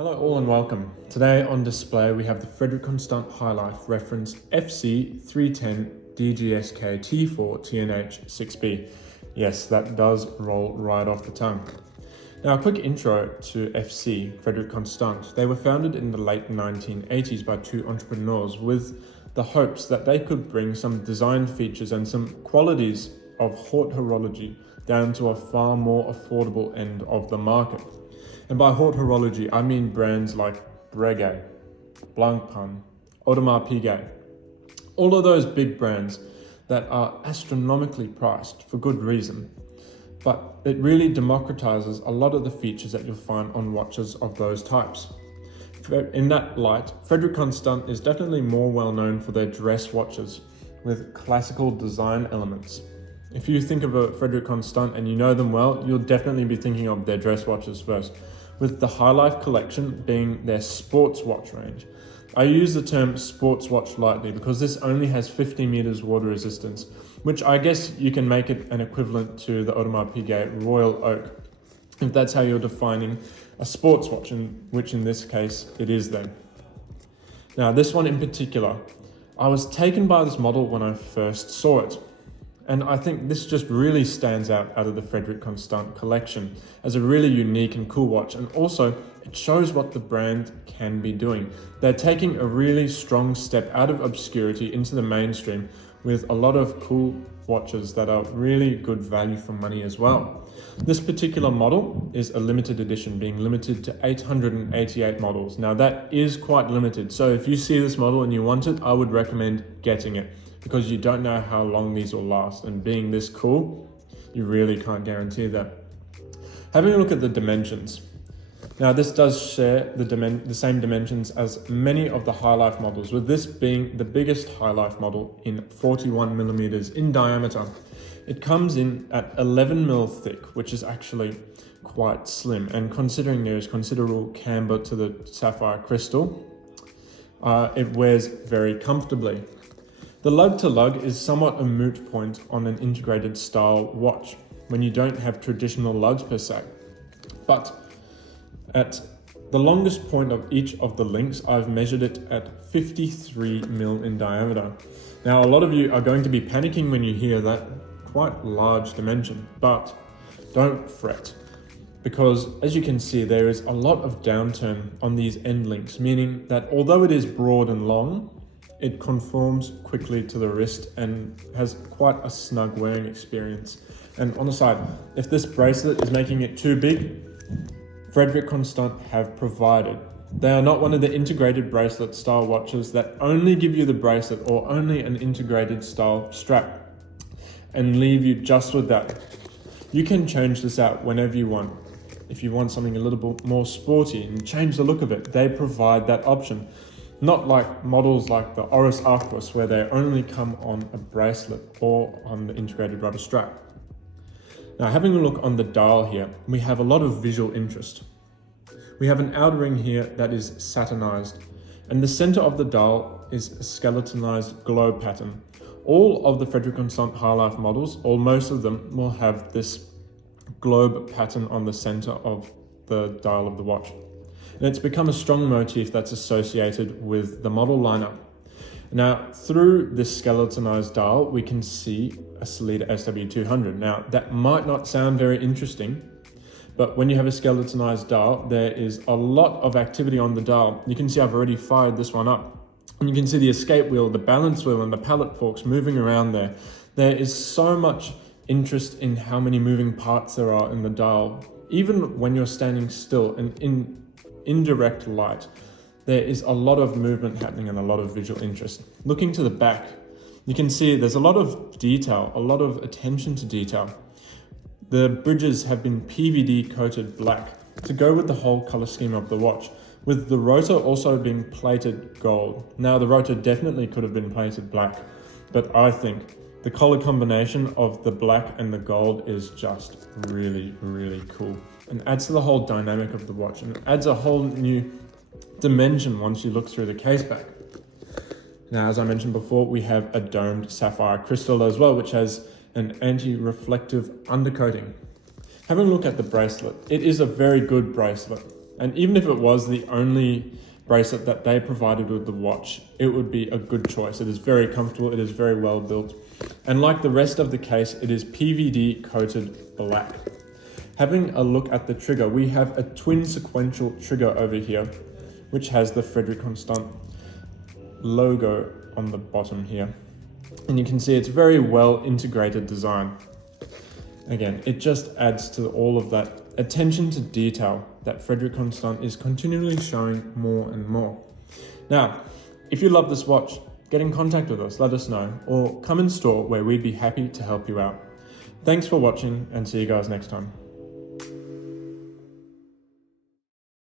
Hello all and welcome. Today on display we have the Frederique Constant High Life reference FC310 DGSK T4 TNH 6B. Yes, that does roll right off the tongue. Now a quick intro to FC, Frederique Constant. They were founded in the late 1980s by two entrepreneurs with the hopes that they could bring some design features and some qualities of haute horology down to a far more affordable end of the market. And by haute horology, I mean brands like Breguet, Blancpain, Audemars Piguet, all of those big brands that are astronomically priced for good reason. But it really democratizes a lot of the features that you'll find on watches of those types. In that light, Frederique Constant is definitely more well known for their dress watches with classical design elements. If you think of a Frederique Constant and you know them well, you'll definitely be thinking of their dress watches first, with the High Life collection being their sports watch range. I use the term sports watch lightly because this only has 50 meters water resistance, which I guess you can make it an equivalent to the Audemars Piguet Royal Oak, if that's how you're defining a sports watch, which in this case it is then. Now this one in particular, I was taken by this model when I first saw it. And I think this just really stands out of the Frederique Constant collection as a really unique and cool watch. And also it shows what the brand can be doing. They're taking a really strong step out of obscurity into the mainstream with a lot of cool watches that are really good value for money as well. This particular model is a limited edition, being limited to 888 models. Now that is quite limited. So if you see this model and you want it, I would recommend getting it, because you don't know how long these will last, and being this cool, you really can't guarantee that. Having a look at the dimensions. Now this does share the same dimensions as many of the High Life models, with this being the biggest High Life model in 41 millimeters in diameter. It comes in at 11 mil thick, which is actually quite slim, and considering there is considerable camber to the sapphire crystal, it wears very comfortably. The lug-to-lug is somewhat a moot point on an integrated style watch when you don't have traditional lugs per se. But at the longest point of each of the links, I've measured it at 53 mil in diameter. Now, a lot of you are going to be panicking when you hear that quite large dimension, but don't fret, because as you can see, there is a lot of downturn on these end links, meaning that although it is broad and long, it conforms quickly to the wrist and has quite a snug wearing experience. And on the side, if this bracelet is making it too big, Frederique Constant have provided. They are not one of the integrated bracelet style watches that only give you the bracelet or only an integrated style strap and leave you just with that. You can change this out whenever you want. If you want something a little bit more sporty and change the look of it, they provide that option. Not like models like the Oris Arquus, where they only come on a bracelet or on the integrated rubber strap. Now, having a look on the dial here, we have a lot of visual interest. We have an outer ring here that is satinized, and the center of the dial is a skeletonized globe pattern. All of the Frederique Constant High Life models, or most of them, will have this globe pattern on the center of the dial of the watch. And it's become a strong motif that's associated with the model lineup. Now, through this skeletonized dial, we can see a Sellita SW200. Now, that might not sound very interesting, but when you have a skeletonized dial, there is a lot of activity on the dial. You can see I've already fired this one up. And you can see the escape wheel, the balance wheel, and the pallet forks moving around there. There is so much interest in how many moving parts there are in the dial. Even when you're standing still and in indirect light, there is a lot of movement happening and a lot of visual interest. Looking to the back, you can see there's a lot of detail, a lot of attention to detail. The bridges have been PVD coated black to go with the whole color scheme of the watch, with the rotor also being plated gold. Now, the rotor definitely could have been plated black, but I think the color combination of the black and the gold is just really, really cool, and adds to the whole dynamic of the watch, and adds a whole new dimension once you look through the case back. Now, as I mentioned before, we have a domed sapphire crystal as well, which has an anti-reflective undercoating. Having a look at the bracelet, it is a very good bracelet. And even if it was the only bracelet that they provided with the watch, it would be a good choice. It is very comfortable, it is very well built. And like the rest of the case, it is PVD coated black. Having a look at the trigger, we have a twin sequential trigger over here, which has the Frederique Constant logo on the bottom here. And you can see it's very well integrated design. Again, it just adds to all of that attention to detail that Frederique Constant is continually showing more and more. Now, if you love this watch, get in contact with us, let us know, or come in store where we'd be happy to help you out. Thanks for watching and see you guys next time.